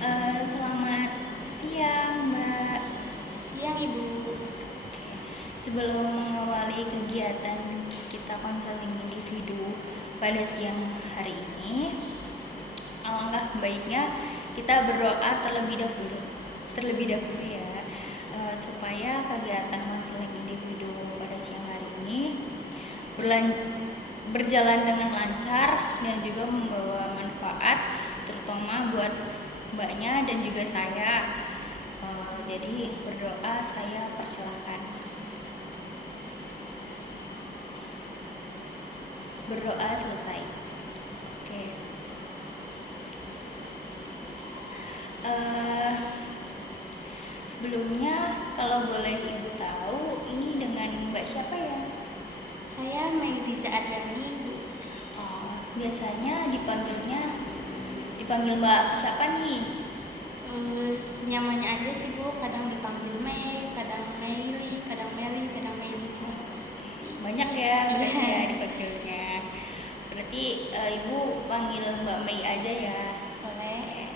Selamat siang, Mbak. Siang Ibu. Sebelum mengawali kegiatan kita konseling individu pada siang hari ini, alangkah baiknya kita berdoa terlebih dahulu ya, supaya kegiatan konseling individu pada siang hari ini berjalan dengan lancar dan juga membawa manfaat, terutama buat Mbaknya dan juga saya. Jadi berdoa saya persilahkan. Berdoa selesai. Oke. Sebelumnya kalau boleh Ibu tahu, ini dengan Mbak siapa ya? Saya Mailiza Aryani, Ibu. Biasanya dipanggil Mbak siapa nih? Senyamannya aja sih Bu, kadang dipanggil Mei, kadang Meili, kadang Meli, kadang Mailiza. Banyak ya berarti ya dipanggilnya. Berarti Ibu panggil Mbak Mei aja ya. Boleh.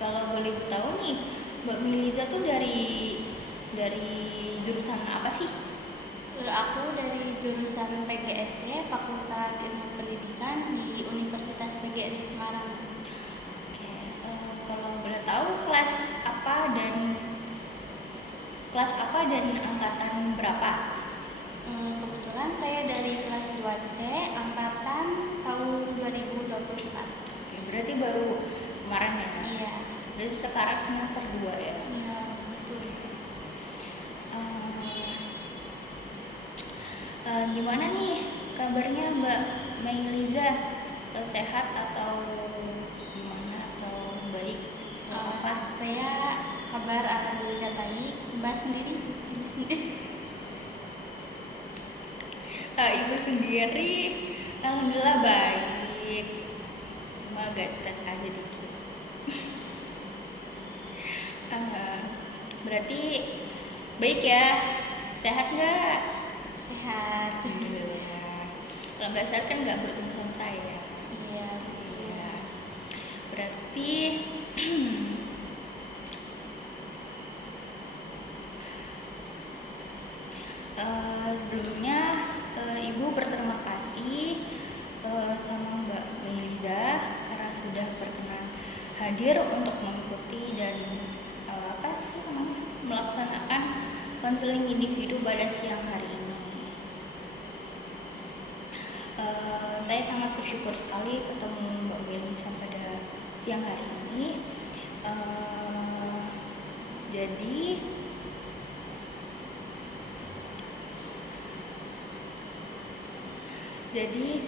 Kalau boleh Ibu tahu nih, Mbak Miliza tuh dari jurusan apa sih? Aku dari jurusan PGSD, Fakultas Ilmu Pendidikan di Universitas PGRI Semarang. Oke, kalau boleh tahu kelas apa dan angkatan berapa? Kebetulan saya dari kelas 2C, angkatan tahun 2024. Oke, berarti baru kemarin ya? Iya. Berarti sekarang semester 2 ya? Iya, betul. Gimana nih kabarnya Mbak Mailiza? Sehat atau gimana, atau baik? Saya kabar alhamdulillah baik. Mbak sendiri? Ibu sendiri alhamdulillah baik, cuma agak stres aja dikit. Berarti baik ya? Sehat nggak? Sehat. Alhamdulillah. Kalau nggak sehat kan nggak bertemu sama saya. Iya. Berarti sebelumnya Ibu berterima kasih sama Mbak Meliza karena sudah berkenan hadir untuk mengikuti dan melaksanakan konseling individu pada siang hari ini. Saya sangat bersyukur sekali ketemu Mbak Meliza pada siang hari ini. Jadi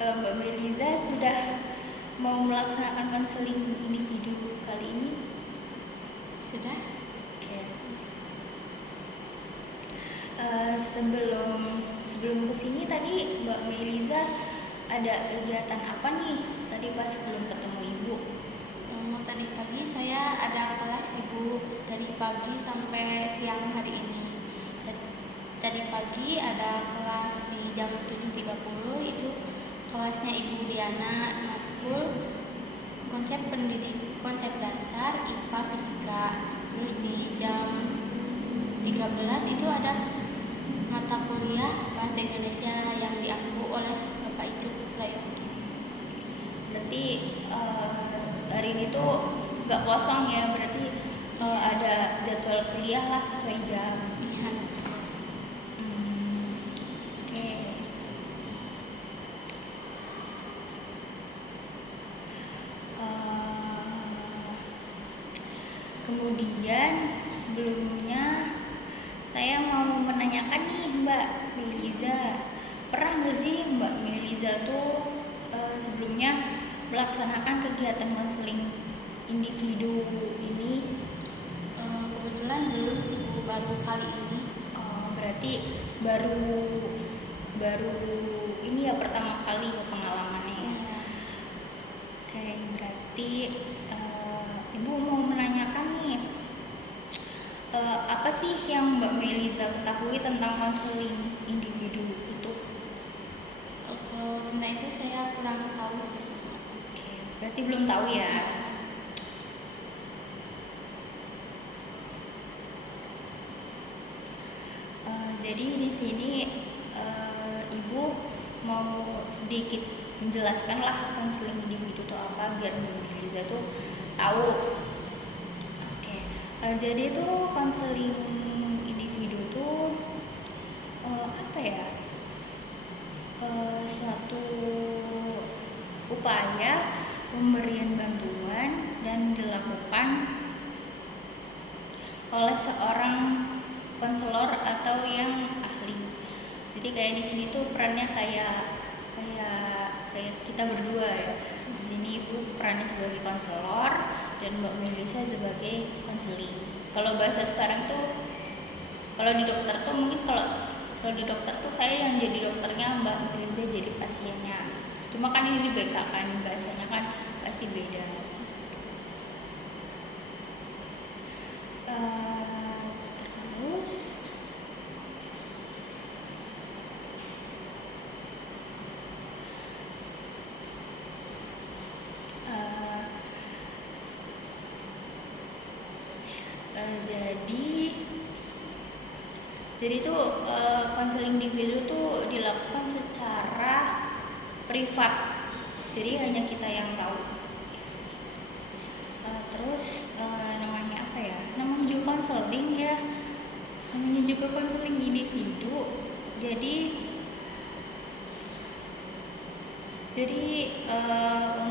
Mbak Meliza sudah mau melaksanakan konseling individu kali ini? Sudah? Oke. Sebelum kesini tadi Mbak Meliza ada kegiatan apa nih tadi pas belum ketemu Ibu? Tadi pagi saya ada kelas Ibu, dari pagi sampai siang hari ini. Tadi pagi ada kelas di jam 7.30, itu kelasnya Ibu Diana matkul konsep dasar IPA Fisika. Terus di jam 13 itu ada mata kuliah bahasa Indonesia yang diampu oleh Bapak Icuk Prayogi. Berarti hari ini tuh nggak kosong ya, berarti ada jadwal kuliah lah sesuai jam. Oke. Kemudian sebelumnya saya mau menanyakan nih Mbak Meliza, pernah nggak sih Mbak Meliza tuh sebelumnya melaksanakan kegiatan konseling individu ini? Kebetulan belum sih Bu, baru kali ini. Berarti baru ini ya, pertama kali pengalamannya ya. Oke, berarti Ibu mau menanyakan nih, Apa sih yang Mbak Meliza ketahui tentang konseling individu itu? Kalau tentang itu saya kurang tahu sih. Oke, berarti belum tahu ya. Jadi di sini Ibu mau sedikit menjelaskan lah konseling individu itu apa biar Mbak Meliza tuh tahu. Oke, jadi itu konseling individu tuh apa ya? Suatu upaya pemberian bantuan dan dilakukan oleh seorang konselor atau yang ahli. Jadi kayak di sini tuh perannya kayak kita berdua ya. Di sini Ibu perannya sebagai konselor dan Mbak Melisa sebagai konseling. Kalau bahasa sekarang tuh, kalau di dokter tuh mungkin kalau di dokter tuh saya yang jadi dokternya, Mbak Melisa jadi pasiennya. Cuma kan ini dibedakan, bahasanya kan pasti beda. Terus jadi itu konseling individu tuh dilakukan secara privat, jadi hanya kita yang tahu. Terus namanya apa ya? Namanya juga konseling ya, namanya juga konseling individu. Jadi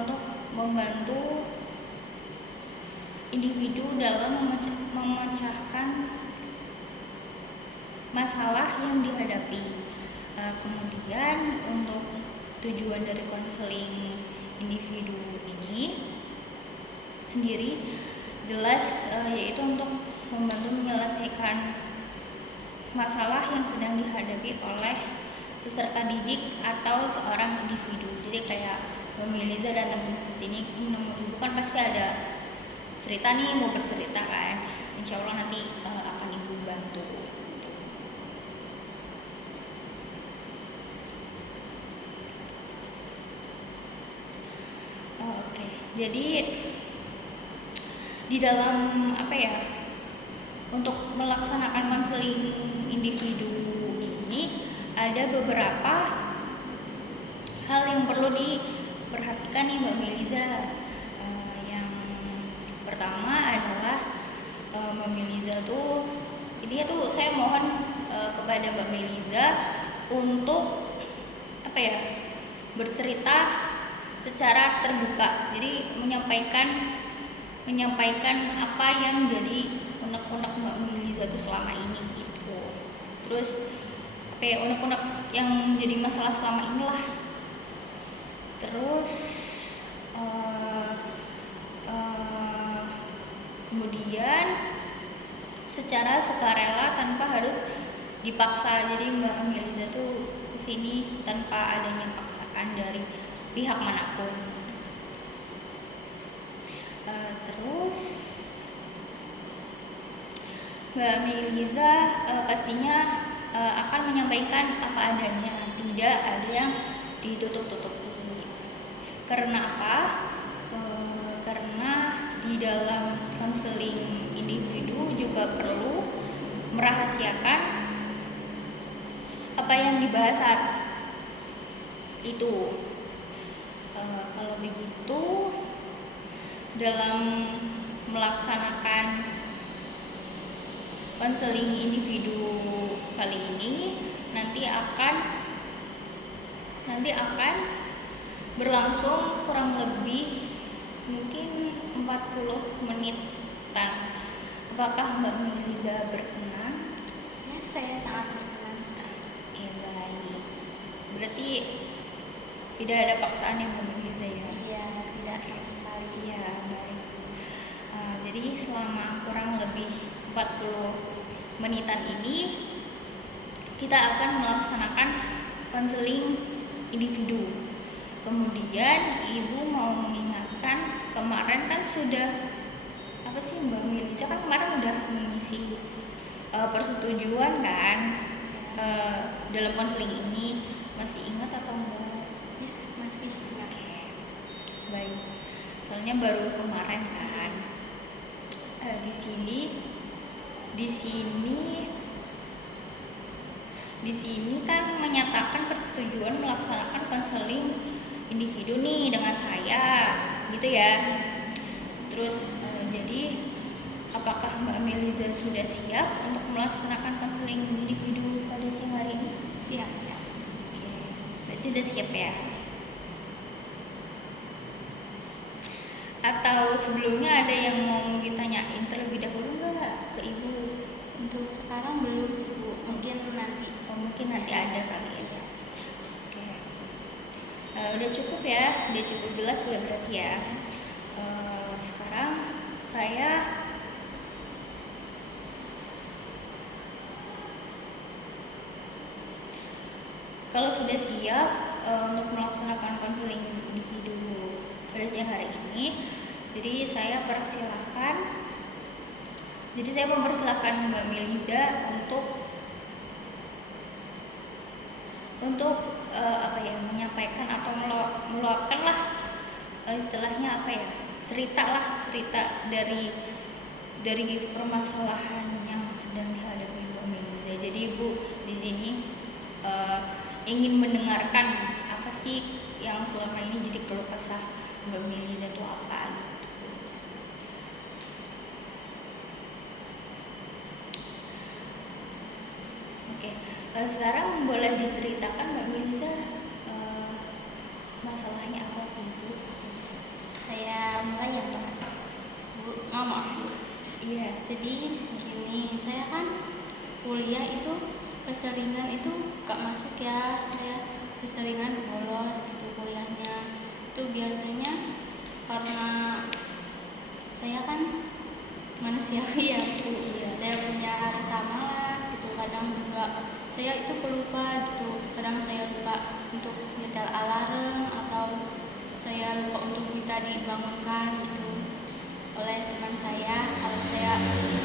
untuk membantu individu dalam memecahkan masalah yang dihadapi. Kemudian untuk tujuan dari konseling individu ini sendiri jelas yaitu untuk membantu menyelesaikan masalah yang sedang dihadapi oleh peserta didik atau seorang individu. Jadi kayak Mbak Meliza datang ke sini nemu Ibu kan pasti ada cerita nih, mau bercerita kan. Insya Allah nanti akan Ibu bantu. Oke, jadi di dalam apa ya, untuk melaksanakan konseling individu ini ada beberapa hal yang perlu diperhatikan nih Mbak Meliza. Yang pertama adalah Mbak Meliza tuh, ini tuh saya mohon kepada Mbak Meliza untuk apa ya, bercerita secara terbuka. Jadi menyampaikan apa yang jadi unek-unek Mbak Meliza tuh selama ini gitu. Terus apa ya, unek-unek yang jadi masalah selama inilah. Terus kemudian secara sukarela tanpa harus dipaksa. Jadi Mbak Meliza tuh kesini tanpa adanya paksaan dari pihak manapun. Terus Mbak Meliza pastinya akan menyampaikan apa adanya, tidak ada yang ditutup-tutupi. Karena apa? Karena di dalam konseling individu juga perlu merahasiakan apa yang dibahas saat itu. Kalau begitu, dalam melaksanakan konseling individu kali ini nanti akan berlangsung kurang lebih mungkin 40 menitan. Apakah Mbak Meliza berkenan? Ya, saya sangat berkenan sekali. Ya, baik. Berarti tidak ada paksaan yang Mbak Meliza ya? Iya, tidak sama sekali. Iya, baik. Jadi selama kurang lebih 40 menitan ini kita akan melaksanakan konseling individu. Kemudian Ibu mau mengingatkan, kemarin kan sudah apa apa sih Mbak Miliza kan kemarin udah mengisi persetujuan kan dalam konseling ini, masih ingat atau enggak? Ya, masih ingat. Oke, baik. Soalnya baru kemarin kan. Di sini kan menyatakan persetujuan melaksanakan konseling individu nih dengan saya, gitu ya. Terus jadi apakah Mbak Meliza sudah siap untuk melaksanakan konseling individu pada siang hari ini? Siap. Oke, berarti udah siap ya? Atau sebelumnya ada yang mau ditanyain terlebih dahulu nggak ke Ibu? Untuk sekarang belum sih Bu, mungkin nanti. Mungkin nanti ada kali ya. Oke, udah cukup ya, udah cukup jelas ya berarti ya. Sekarang saya kalau sudah siap untuk melaksanakan konseling individu pada siang hari ini, jadi saya mempersilahkan Mbak Meliza untuk menyampaikan atau meluapkan lah istilahnya cerita dari permasalahan yang sedang dihadapi Mbak Meliza. Jadi Ibu di sini ingin mendengarkan apa sih yang selama ini jadi keluh kesah Mbak Meliza itu apa gitu. Oke, sekarang boleh diceritakan Mbak Meliza masalahnya apa Ibu? Saya mulai ya Bu. Maaf Bu. Iya. Jadi gini, saya kan kuliah itu keseringan itu gak masuk ya, saya keseringan bolos gitu kuliahnya. Itu biasanya karena saya kan manusiawi ya Bu, saya punya rasa malas gitu. Kadang juga saya itu pelupa gitu, kadang saya lupa untuk nyetel alarm atau saya lupa untuk minta dibangunkan gitu oleh teman saya kalau saya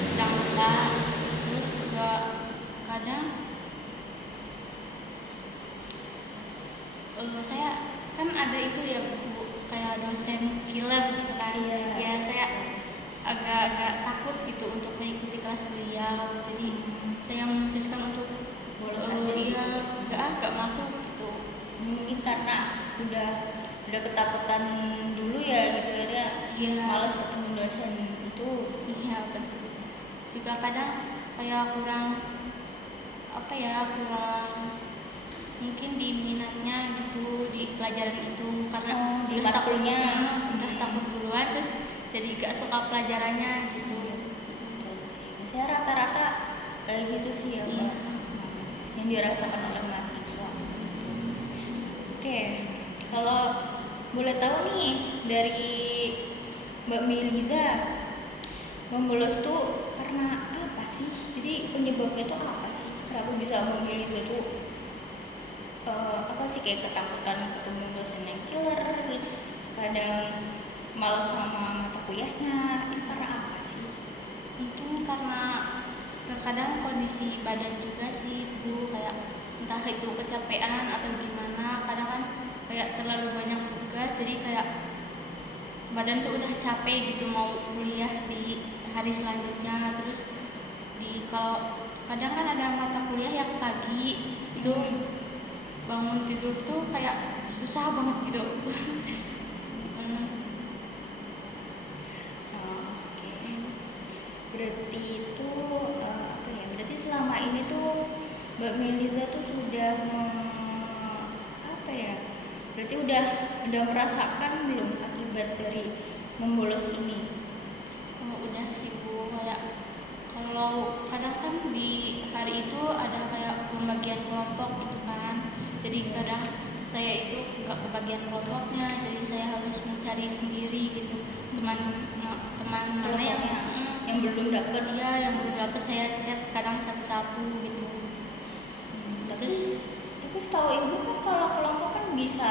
sedang lupa. Terus juga kadang saya kan ada itu ya Bu, kayak dosen killer gitu kan. Ya saya agak takut gitu untuk mengikuti kelas beliau, jadi saya memutuskan untuk bolos aja. Agak masuk gitu. Mungkin karena udah ketakutan dulu ya gitu ya, malas ketemu dosen itu. Iya betul. Juga kadang kayak kurang mungkin di minatnya gitu di pelajaran itu, karena di matkulnya udah takut duluan terus jadi gak suka pelajarannya gitu. Betul sih, saya rata-rata kayak gitu sih ya Mbak, yang dirasakan oleh mahasiswa. Oke, kalau boleh tahu nih dari Mbak Meliza, membolos tuh karena apa sih? Jadi penyebabnya tuh apa sih? Kenapa bisa Mbak Meliza tuh kayak ketakutan ketemu dosen yang killer, terus kadang malas sama mata kuliahnya, itu karena apa sih? Mungkin karena terkadang kondisi badan juga sih Bu, kayak entah itu kecapean atau gimana. Kadang kan kayak terlalu banyak tugas, jadi kayak badan tuh udah capek gitu mau kuliah di hari selanjutnya. Terus kalau kadang kan ada mata kuliah yang pagi itu bangun tidur tuh kayak susah banget gitu. Oke. Berarti itu berarti selama ini tuh Mbak Meliza tuh sudah berarti udah merasakan belum akibat dari membolos ini? Udah sih Bu, kayak kalau kadang kan di hari itu ada kayak pembagian kelompok gitu kan, jadi kadang saya itu nggak kebagian kelompoknya, jadi saya harus mencari sendiri gitu teman mana yang belum dapat. Iya, yang belum dapat saya chat kadang satu-satu gitu. Tapi setahu Ibu kan kalau kelompok kan bisa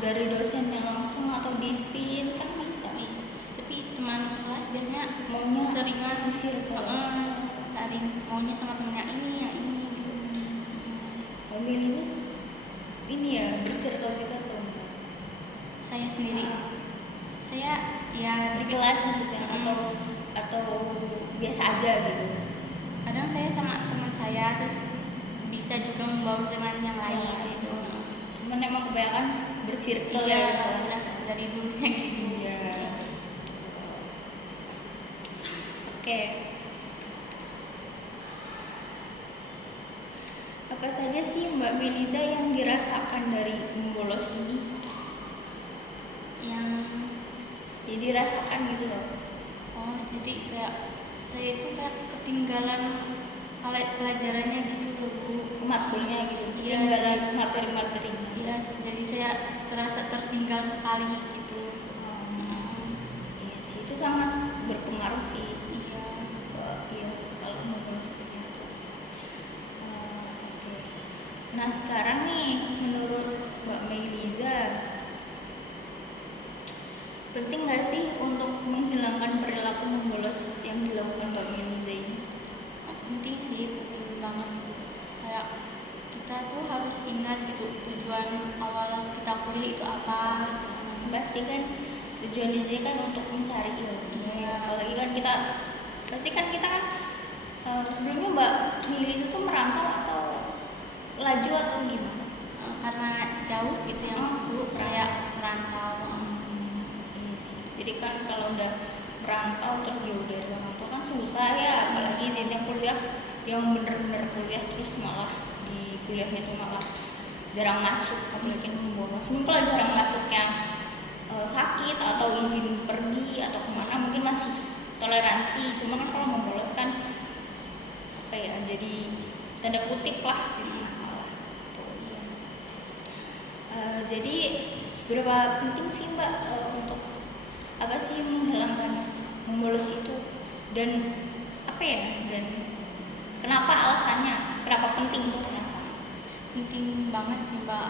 dari dosennya langsung atau di spin kan bisa nih. Tapi teman kelas biasanya maunya seringan sisir saling maunya sama temennya ini yang ini gitu. Mbak Melisa ini ya bersirkel gitu atau enggak? Saya sendiri saya ya Di kelas maksudnya atau biasa aja gitu? kadang saya sama teman saya terus bisa juga membawa teman yang lain gitu. Cuman emang kebanyakan bersirkel Iya, ya di kelas. udah dari dulunya gitu. Iya. Oke. Apa saja sih Mbak Melisa yang dirasakan dari membolos ini? Yang Ya dirasakan gitu loh. jadi kayak saya itu kayak ketinggalan pelajarannya gitu loh Bu. Matkulnya gitu. Iya, Ketinggalan materi-materinya. Iya, jadi saya terasa tertinggal sekali gitu. Iya sih, itu sangat berpengaruh sih Iya. kalau membolos ini tuh. Oke. Nah sekarang nih menurut Mbak Melisa, penting nggak sih untuk menghilangkan perilaku membolos yang dilakukan Mbak Melisa ini? Penting sih, penting banget. Kayak kita tuh harus ingat gitu tujuan awal kita kuliah itu apa. Pasti kan tujuan di sini kan untuk mencari ilmu. Apalagi kan kita pasti kan kita kan sebelumnya Mbak Melisa tuh merantau atau laju atau gimana? Karena jauh gitu yang Bu, saya merantau. Iya sih. Jadi kan kalau udah merantau terus jauh dari orang tua kan susah ya, apalagi izinnya kuliah yang bener-bener kuliah terus malah di kuliahnya itu malah jarang masuk, apalagi membolos. Mungkin kalau jarang masuknya sakit atau izin pergi atau kemana mungkin masih toleransi, cuma kan kalau membolos kan apa ya, jadi tanda kutip lah jadi masalah. Jadi seberapa penting sih Mbak untuk apa sih menghilangkan membolos itu, dan apa ya, dan kenapa alasannya, kenapa penting tuh, kenapa? Penting banget sih Mbak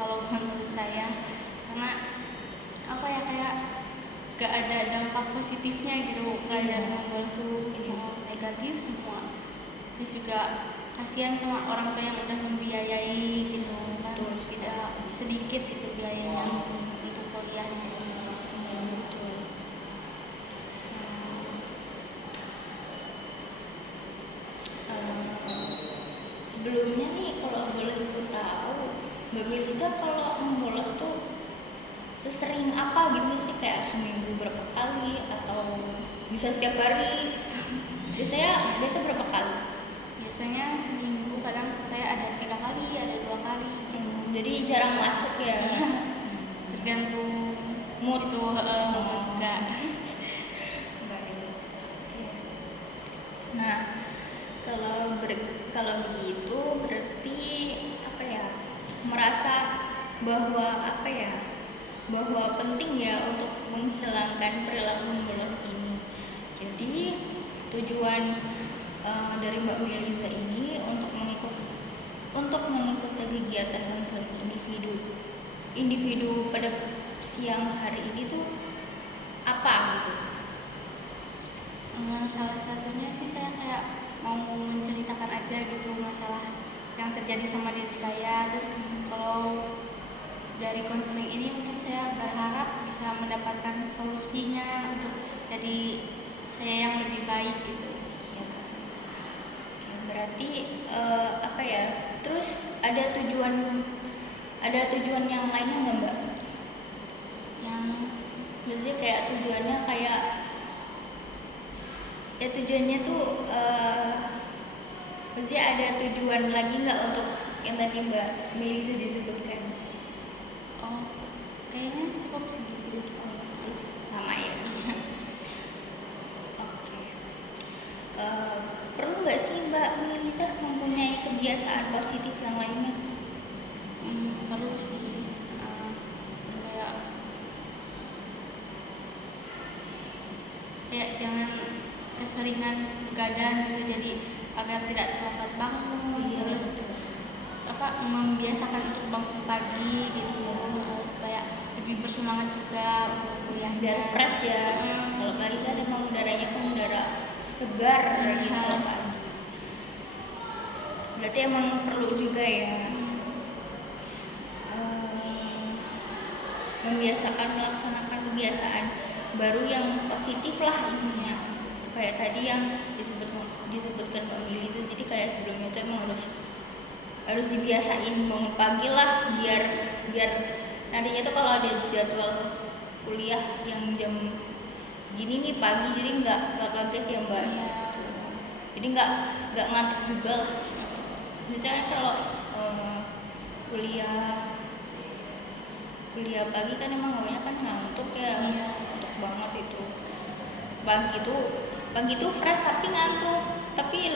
kalau menurut saya, karena apa ya, kayak gak ada dampak positifnya gitu. Pelajaran membolos tuh negatif semua. Terus juga kasihan sama orang tua yang udah membiayai gitu kan, tidak sedikit itu biayanya untuk kuliah di sini. Betul. Sebelumnya nih kalau boleh aku tahu, Mbak Melisa kalau membolos tuh sesering apa gitu sih, kayak seminggu berapa kali atau bisa setiap hari? Biasa berapa kali? Biasanya seminggu, kadang saya ada 3 kali, ada 2 kali gitu. Jadi jarang masuk ya? Tergantung Mood itu juga. Baik. Nah, kalau begitu berarti apa ya? Merasa bahwa apa ya? Bahwa penting ya untuk menghilangkan perilaku membolos ini. Jadi tujuan dari Mbak Melisa ini untuk mengikuti kegiatan konseling individu pada siang hari ini tuh apa gitu? Salah satunya sih saya kayak mau menceritakan aja gitu masalah yang terjadi sama diri saya. Terus kalau dari konseling ini mungkin saya berharap bisa mendapatkan solusinya untuk jadi saya yang lebih baik gitu. Ya. Oke, berarti apa ya? Terus ada tujuan yang lainnya nggak Mbak? Yang maksudnya kayak tujuannya kayak ya tujuannya tuh maksudnya ada tujuan lagi nggak untuk yang tadi Mbak Melisa disebutkan? Oh, kayaknya cukup segitu. Sama ya. Oke. Perlu nggak sih Mbak Melisa mempunyai kebiasaan positif yang lainnya? Perlu sih. Kayak jangan keseringan begadang gitu, jadi agar tidak terlambat bangun. Terus membiasakan untuk bangun pagi gitu, supaya lebih lebih bersemangat juga untuk kuliah biar fresh ya. Kalau pagi kan emang udaranya kan udara segar gitu kalau pagi. Berarti emang perlu juga ya membiasakan melaksanakan kebiasaan baru yang positif lah ininya. Kayak tadi yang disebutkan Mbak Miliza, jadi kayak sebelumnya tuh emang harus dibiasain bangun pagi lah biar nantinya tuh kalau ada jadwal kuliah yang jam segini nih pagi, jadi nggak kaget ya Mbak. Jadi nggak ngantuk juga lah. Misalnya kalau kuliah pagi kan emang awalnya kan ngantuk ya, ngantuk banget itu. Pagi itu fresh tapi ngantuk, tapi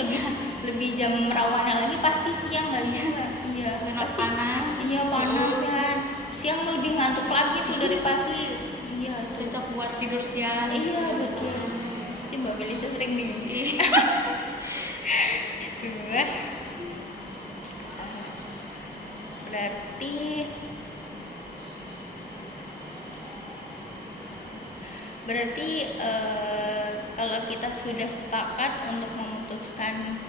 lebih jam rawannya lagi pasti siang nggak ya? Iya, karena panas. Iya panas kan. Siang lebih ngantuk lagi tuh dari pagi. Iya, cocok buat tidur siang. Iya betul. Pasti Mbak Melisa sering mimpi. Berarti kalau kita sudah sepakat untuk memutuskan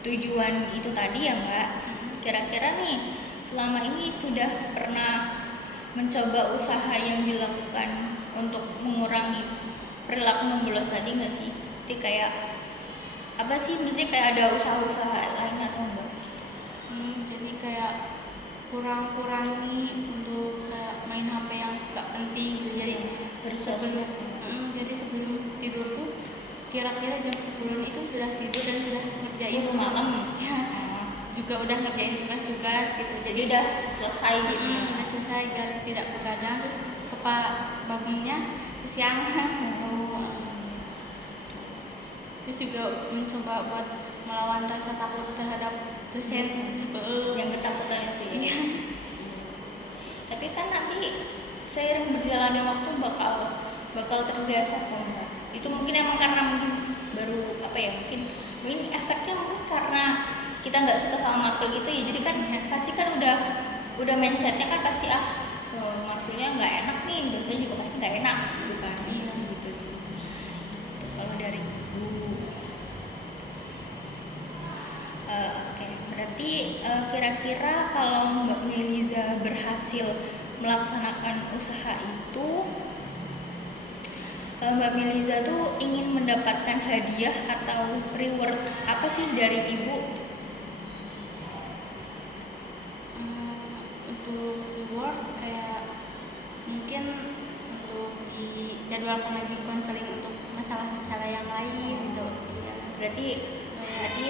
tujuan itu tadi ya Mbak, kira-kira nih selama ini sudah pernah mencoba usaha yang dilakukan untuk mengurangi perilaku membolos tadi nggak sih? Jadi kayak apa sih, mesti kayak ada usaha-usaha lain atau enggak? Jadi kayak kurangi untuk kayak main HP yang nggak penting gitu. Jadi sebelum tidur tuh kira-kira jam 10 itu sudah tidur dan sudah ngerjain malam ya. Juga udah ngerjain tugas-tugas gitu, jadi udah selesai gitu. Udah selesai biar tidak begadang, terus bangunnya kesiangan gitu. Terus juga mencoba buat melawan rasa takut terhadap dosen yang ketakutan itu ya. Tapi kan nanti seiring berjalannya waktu bakal terbiasa kan Mbak. Itu mungkin emang karena mungkin baru apa ya, mungkin efeknya mungkin karena kita nggak suka sama matkul gitu ya, jadi kan pasti kan udah mindsetnya kan pasti matkulnya nggak enak nih, dosennya juga pasti nggak enak gitu kan. Iya sih gitu sih. Itu kalau dari Ibu. Oke, berarti kira-kira kalau Mbak Meliza berhasil melaksanakan usaha itu, Mbak Meliza tuh ingin mendapatkan hadiah atau reward apa sih dari Ibu? Untuk reward kayak mungkin untuk dijadwalkan lagi konseling untuk masalah-masalah yang lain gitu. Ya, berarti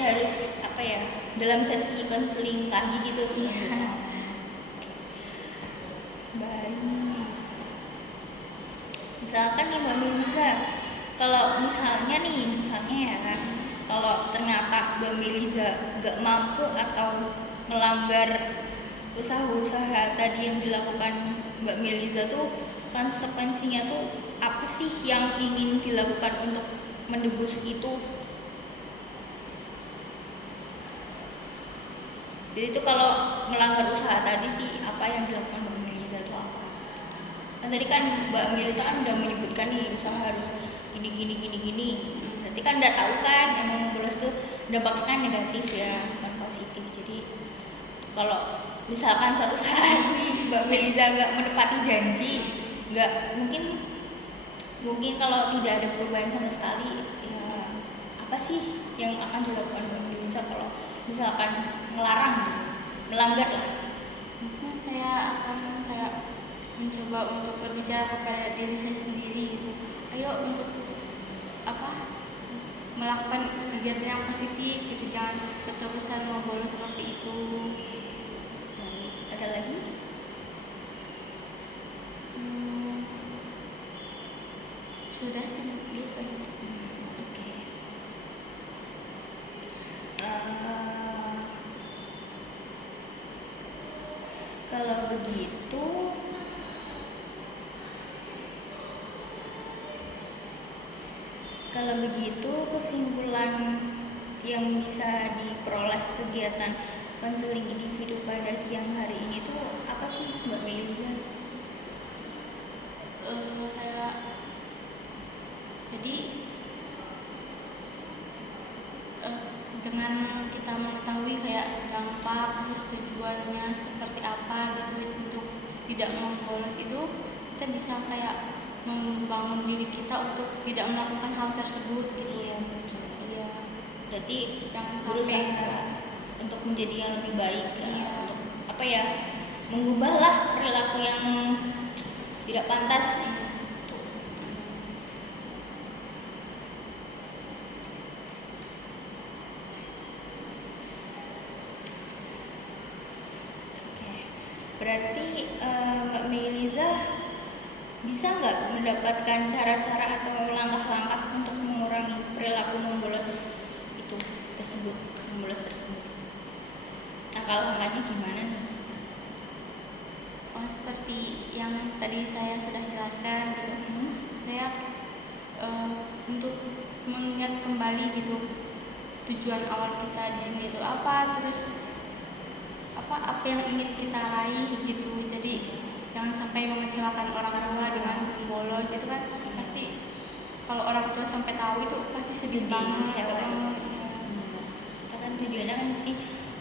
harus apa ya, dalam sesi konseling lagi gitu sih. Baik. Misalkan nih Mbak Meliza, kalau misalnya ya kan, kalau ternyata Mbak Meliza gak mampu atau melanggar usaha-usaha tadi yang dilakukan Mbak Meliza tuh, konsekuensinya tuh apa sih yang ingin dilakukan untuk menebus itu? Jadi itu kalau melanggar usaha tadi sih, apa yang dilakukan Mbak Meliza itu apa? Kan tadi kan Mbak Meliza kan udah menyebutkan nih usaha harus gini. Berarti kan udah tahu kan emang bolos tuh dampaknya kan negatif ya, bukan positif. Jadi kalau misalkan suatu saat nih Mbak Meliza nggak menepati janji, mungkin kalau tidak ada perubahan sama sekali, ya apa sih yang akan dilakukan Mbak Meliza kalau misalkan melanggar lah? Mungkin saya akan kayak mencoba untuk berbicara kepada diri saya sendiri gitu. Ayo untuk melakukan kegiatan yang positif gitu, jangan keterusan bolos seperti itu. Ada lagi? Sudah sih. Oke. Kalau begitu kesimpulan yang bisa diperoleh kegiatan konseling individu pada siang hari ini tuh apa sih Mbak Meliza? kayak jadi dengan kita mengetahui kayak dampak terus tujuannya seperti apa gitu untuk tidak membolos itu, kita bisa kayak membangun diri kita untuk tidak melakukan hal tersebut gitu. Iya betul. Iya, Berarti jangan berusaha sampai untuk menjadi yang lebih baik ya. Iya. Untuk apa ya, mengubahlah perilaku yang tidak pantas. Tuh. Oke, berarti Mbak Meliza bisa nggak mendapatkan cara-cara atau langkah-langkah untuk mengurangi perilaku membolos itu tersebut, membolos tersebut? Langkah-langkahnya gimana nih? seperti yang tadi saya sudah jelaskan gitu. Saya untuk mengingat kembali gitu tujuan awal kita di sini itu apa, terus apa yang ingin kita raih gitu. Jadi jangan sampai mengecewakan orang tua dengan membolos itu kan pasti, kalau orang tua sampai tahu itu pasti sedih banget. Kecewa ya. Kita kan tujuannya kan mesti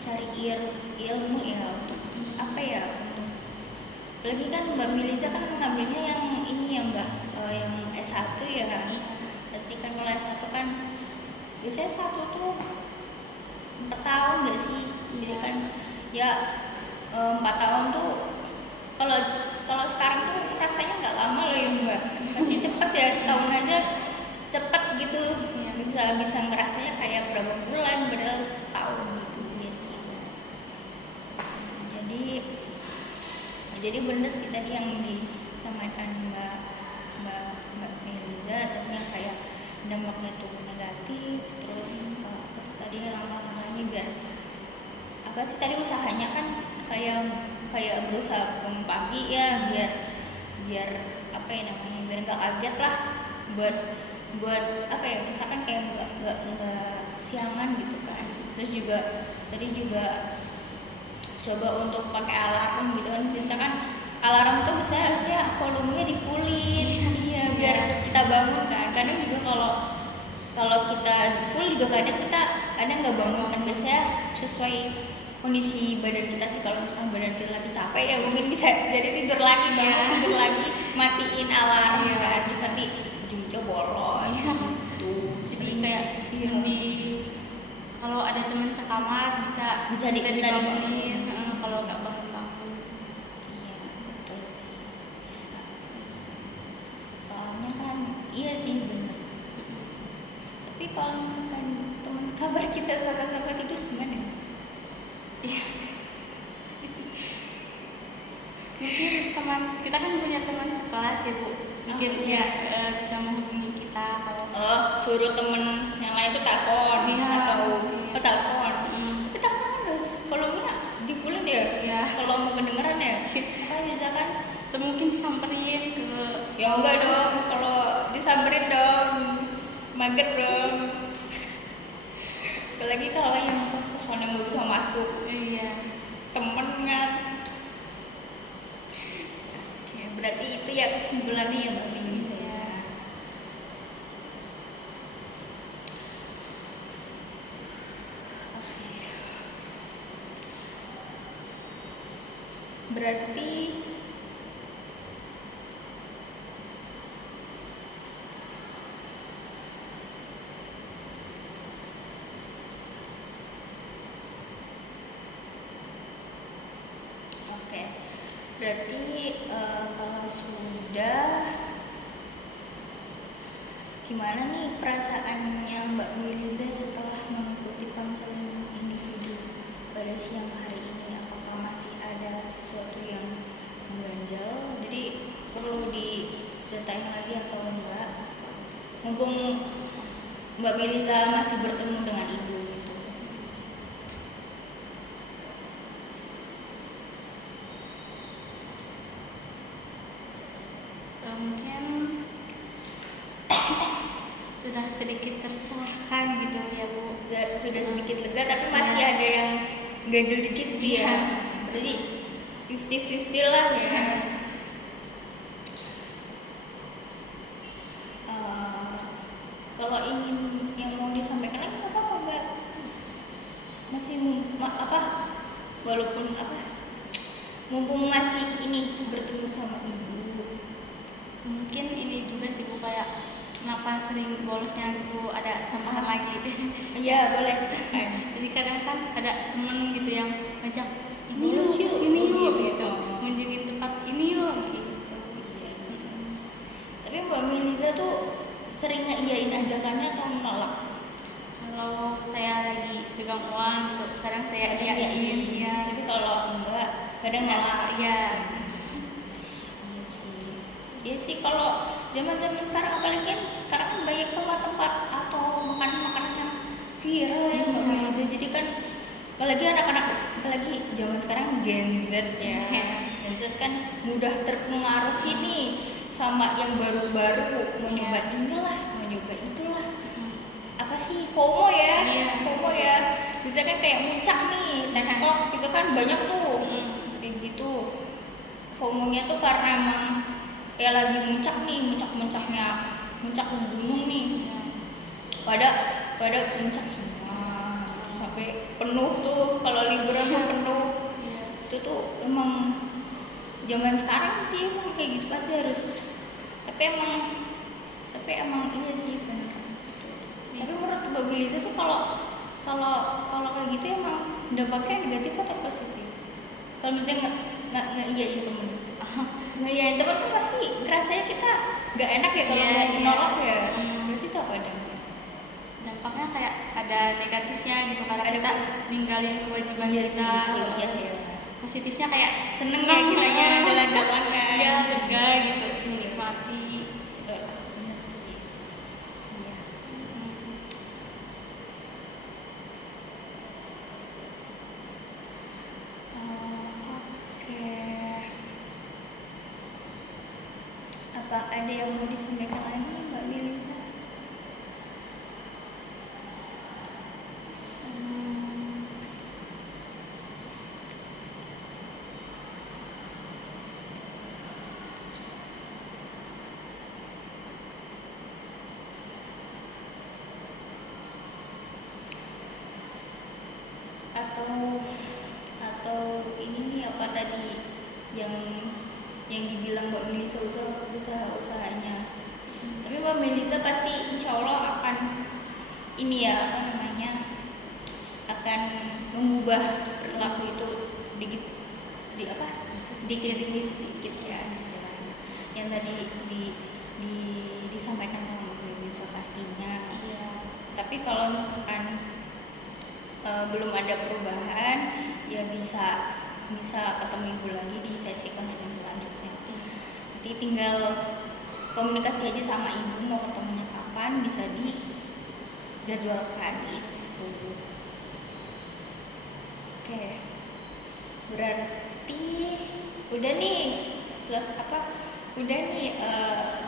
cari ilmu ya, untuk apa ya, untuk apalagi kan Mbak Miliza kan ngambilnya yang ini ya Mbak, yang S1 ya kan. Pasti kan kalau S1 kan biasanya satu tuh 4 tahun nggak sih? Jadi kan ya 4 tahun tuh kalau sekarang tuh rasanya nggak lama loh ya Mbak, pasti cepet ya, setahun aja cepet gitu ya, bisa ngerasanya kayak berapa bulan padahal setahun gitu ya sih. Jadi bener sih tadi yang disampaikan Mbak Meliza tadi, yang kayak dampaknya tuh negatif, terus apa tuh tadi langkah-langkahnya biar apa sih tadi, usahanya kan kayak berusaha bangun pagi ya, biar apa ya namanya, biar nggak kaget lah, buat apa ya, misalkan kayak nggak siangan gitu kan. Terus juga tadi juga coba untuk pakai alarm gitu kan, misalkan alarm tuh bisa harusnya volumenya di fullin. Iya, biar kita bangun kan. Kadang juga kalau kita full juga kadang kita nggak bangun kan, biasanya sesuai kondisi badan kita sih. Kalau misalkan badan kita lagi capek ya mungkin bisa jadi tidur lagi, tidur lagi, matiin alarm kan, bisa di ujung-ujungnya bolos gitu. Jadi kayak kalau ada teman sekamar bisa kita dibangunin, kalau nggak bangun-bangun. Iya betul sih, bisa. Soalnya kan iya sih bener. Tapi kalau misalkan teman sekabar kita sama-sama tidur gimana? Mungkin kita kan punya teman sekelas ya Bu, mungkin bisa menghubungi kita kalau suruh temen yang lain tuh telepon atau telepon. Tapi telepon harus volumenya di fullin ya, kalau mau kedengeran ya. Misalkan atau mungkin disamperin ke, ya enggak dong, kalau disamperin dong mager dong. Apalagi kalau yang kos-kosan yang nggak bisa masuk, temen kan. Oke, berarti itu ya kesimpulannya ya Mbak Mimi ya. Oke. Berarti kalau sudah, gimana nih perasaannya Mbak Meliza setelah mengikuti konseling individu pada siang hari ini? Apakah masih ada sesuatu yang mengganjal? Jadi perlu diceritain lagi atau enggak? Mumpung Mbak Meliza masih bertemu dengan ibu gitu. Mungkin sudah sedikit tercerahkan gitu ya Bu. Sudah sedikit lega, tapi masih ada yang ganjel dikit dia. Jadi 50-50 lah ya. walaupun mumpung masih ini bertemu sama ibu. Mungkin ini juga sih Bu, kayak kenapa sering bolosnya gitu, ada tambahan lagi. Iya boleh. Jadi kadang kan ada temen gitu yang ngajak ini Bolos yuk, yuk, sini oh yuk gitu. gitu, kunjungin tempat ini yuk gitu. Iya, tapi Mbak Miliza tuh sering ngeiyain ajakannya atau menolak? Kalau saya lagi pegang uang gitu, kadang saya iyain ya. Tapi kalau enggak kadang nolak. Iya. Iya sih, kalau zaman sekarang apalagi kan sekarang kan banyak tempat-tempat atau makanan-makanan yang viral ya Mbak Miliza. Jadi kan apalagi anak-anak, apalagi zaman sekarang Gen Z ya. Gen Z kan mudah terpengaruh ini sama yang baru-baru, mau nyoba inilah, mau nyoba itulah. Apa sih FOMO ya? FOMO ya. Bisa kan kayak muncak nih, TikTok gitu kan banyak tuh. Kayak gitu. FOMO-nya tuh karena emang ya lagi muncak nih, muncak gunung nih. Pada puncak semua sampai penuh tuh, kalau liburan tuh penuh. Itu tuh emang zaman sekarang sih emang kayak gitu pasti harus. Tapi emang iya sih benar. Tapi menurut Mbak Miliza tuh kalau kayak gitu emang dampaknya negatif atau positif? Kalau misalnya nggak ngeiyain temen, ngeiyain temen kan pasti rasanya kita nggak enak ya kalau mau menolak ya. Berarti itu apa dampaknya kayak ada negatifnya gitu, karena kita ninggalin kewajiban kita. Iya. Positifnya kayak seneng ya kiranya jalan-jalan kan. Iya, lega gitu, menikmati. Benar sih. Iya. Oke. Apa ada yang mau disampaikan lagi Mbak Miliza? Atau ini nih apa tadi yang dibilang Mbak Miliza usahanya. Tapi Mbak Miliza pasti insya Allah akan ini ya akan mengubah perilaku itu sedikit demi sedikit ya istilahnya. Yang tadi disampaikan sama Mbak Miliza pastinya. Iya. Tapi kalau misalkan belum ada perubahan ya bisa ketemu ibu lagi di sesi konseling selanjutnya. Nanti tinggal komunikasi aja sama ibu mau ketemunya kapan, bisa dijadwalkan itu. Oke, berarti udah nih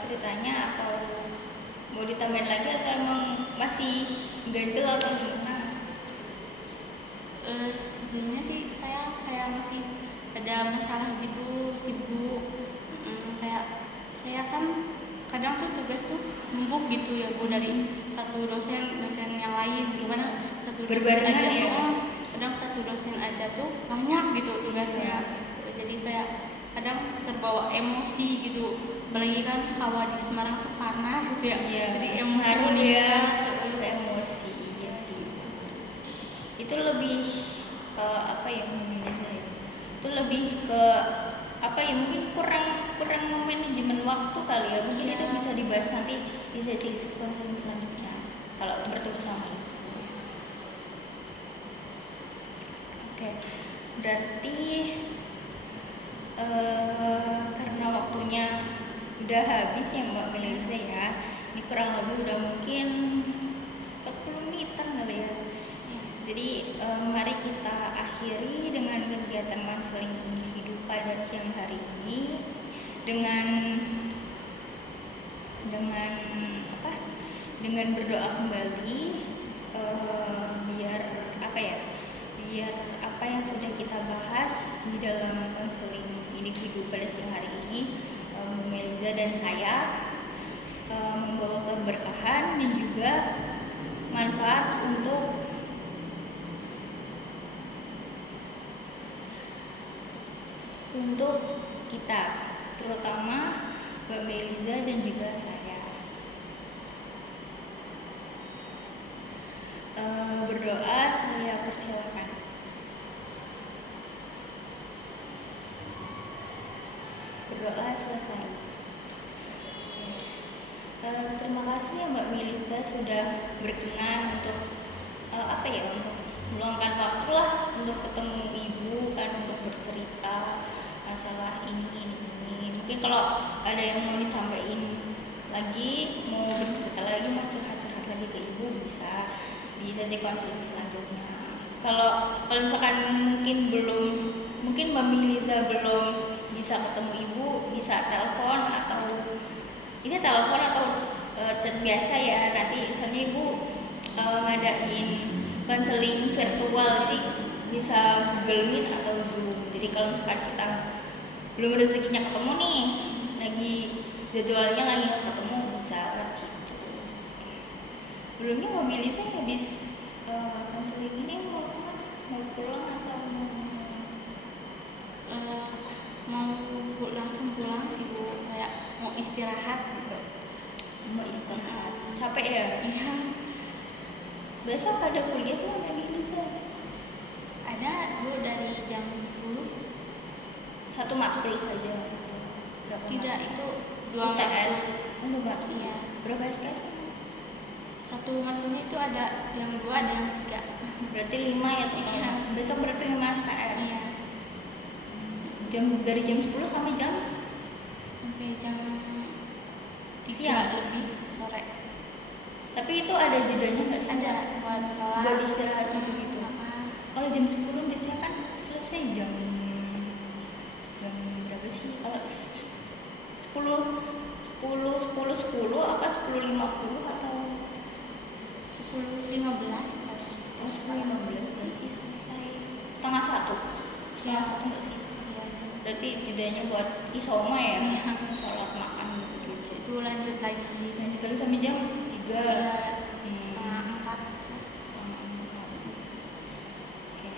ceritanya, atau mau ditambahin lagi atau emang masih ganjel atau gimana? Sebenarnya sih saya kayak masih ada masalah gitu, sibuk. Kayak saya kan kadang tuh tugas tuh numpuk gitu ya Bu, dari satu dosen yang lain gitu, karena satu dosen aja kadang satu dosen aja tuh banyak gitu tugasnya. Jadi kayak kadang terbawa emosi gitu, apalagi kan hawa di Semarang tuh panas gitu ya. Jadi emosi emosi. Iya sih, itu lebih itu lebih ke mungkin kurang manajemen waktu kali ya. Mungkin itu bisa dibahas nanti di sesi konseling selanjutnya kalau bertemu sama ibu. Oke, berarti karena waktunya udah habis ya Mbak Miliza ya. Ini kurang lebih udah mungkin 40 menitan kali ya. Jadi mari kita akhiri dengan kegiatan konseling individu pada siang hari ini dengan berdoa kembali, biar apa yang sudah kita bahas di dalam konseling individu pada siang hari ini, Bu Miliza dan saya membawa keberkahan dan juga manfaat untuk untuk kita, terutama Mbak Meliza dan juga saya. Berdoa saya persilakan. Berdoa selesai. Terima kasih ya Mbak Meliza sudah berkenan untuk untuk meluangkan waktu lah untuk ketemu ibu kan, untuk bercerita masalah ini. Mungkin kalau ada yang mau disampaikan lagi, mau bercerita lagi, mau curhat lagi ke ibu, bisa di sesi konseling selanjutnya. Kalau misalkan mungkin Mbak Meliza belum bisa ketemu ibu, bisa telepon atau chat biasa ya. Nanti soalnya ibu ngadain konseling virtual, jadi bisa Google Meet atau Zoom. Jadi kalau misalkan kita belum rezekinya ketemu nih, lagi jadwalnya lagi nggak ketemu, bisa lewat situ. Sebelumnya Mbak Meliza habis konseling ini mau kemana? Mau pulang atau mau langsung pulang sih Bu, kayak mau istirahat gitu. Mau istirahat, capek ya? Iya. Besok ada kuliah nggak Mbak Meliza? Ada Bu, dari jam 10. Satu matkul saja. Berapa Tidak, matkul? itu 2 UTS. matkul. 2 matkul. Iya. Berapa SKS? Satu matkulnya itu ada yang 2, ada yang 3. Berarti 5 ya total. Iya. Besok berarti 5 SKS. Iya. Dari jam 10 sampai jam jam 3 siang lebih sore. Tapi itu ada jedanya nggak sih? Ada buat sholat, buat istirahat gitu. Kalau jam 10 biasanya kan selesai jam berapa sih? Kalau 10 apa 10.50 atau 10.15? 10.15 berarti selesai setengah satu nggak sih? Iya, Berarti jedanya buat isoma ya, sholat makan gitu. itu lanjut lagi sampai jam 3. setengah 4. Oke.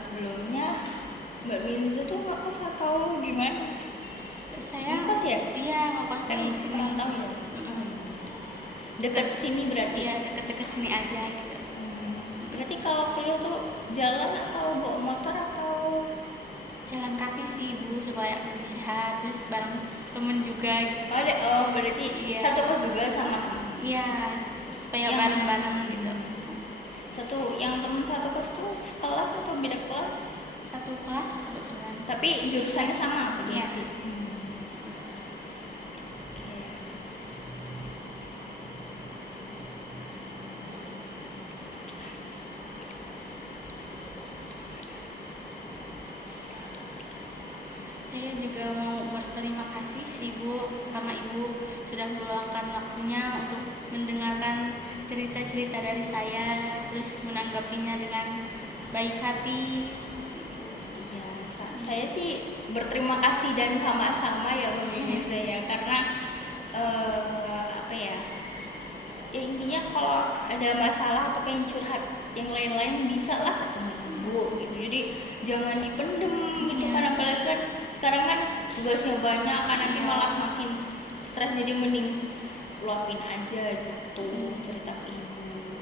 Sebelumnya Mbak Meliza tuh ngekos atau gimana? Saya ngekos ya? Iya, ngekos Kan di sini. tahu ya. Dekat sini berarti Iya, ya? deket-deket sini aja gitu. Berarti kalau kuliah tuh jalan atau bawa motor atau Jalan kaki sih Bu, supaya lebih sehat, terus bareng temen juga gitu. berarti Iya. satu kos juga sama? Iya, supaya Yang- bareng-bareng gitu. Yang temen satu kos tuh sekelas atau beda kelas? Satu kelas kebetulan. Tapi jurusannya sama apa Iya. Oke. Saya juga mau berterima kasih sih Bu, karena Ibu sudah meluangkan waktunya untuk mendengarkan cerita-cerita dari saya, terus menanggapinya dengan baik hati. Iya, saya sih berterima kasih dan sama-sama ya Mbak Meliza ya, karena ya intinya kalau ada masalah atau pengen curhat yang lain-lain bisa lah ketemu ibu gitu. Jadi jangan dipendem gitu kan, apalagi kan sekarang kan tugasnya banyak kan, nanti malah makin stres. Jadi mending luapin aja gitu, cerita ke ibu.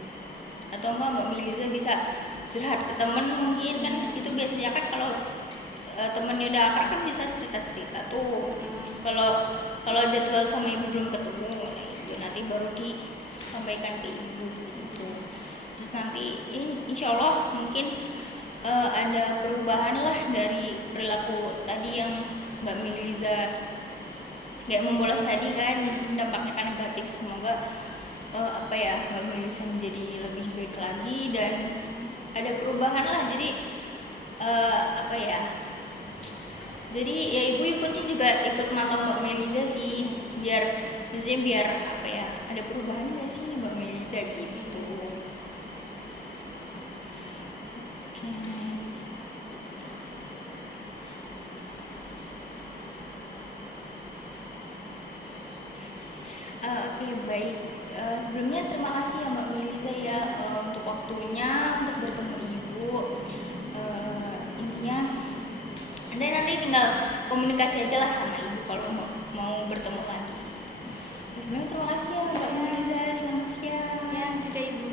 Atau Mbak Meliza bisa curhat ke temen, mungkin kan itu biasanya kan kalau temennya udah akrab kan bisa cerita-cerita tuh. Kalau jadwal sama ibu belum ketemu, itu nanti baru disampaikan ke ibu gitu. Terus nanti insya Allah mungkin ada perubahan lah dari perilaku tadi yang Mbak Meliza gak membolos tadi kan, dampaknya kan negatif. Semoga Mbak Meliza menjadi lebih baik lagi dan ada perubahan lah. Jadi jadi ya ibu ikutnya juga ikut mantau Mbak Meliza sih, biar ada perubahan nggak sih Mbak Meliza gitu. Oke. Oke, baik. Sebelumnya terima kasih ya Mbak Miliza ya untuk waktunya untuk bertemu Ibu. Intinya nanti tinggal komunikasi aja lah sama Ibu kalau mau bertemu lagi. Sebelumnya terima kasih ya Mbak Miliza. Selamat siang. Ya, juga Ibu.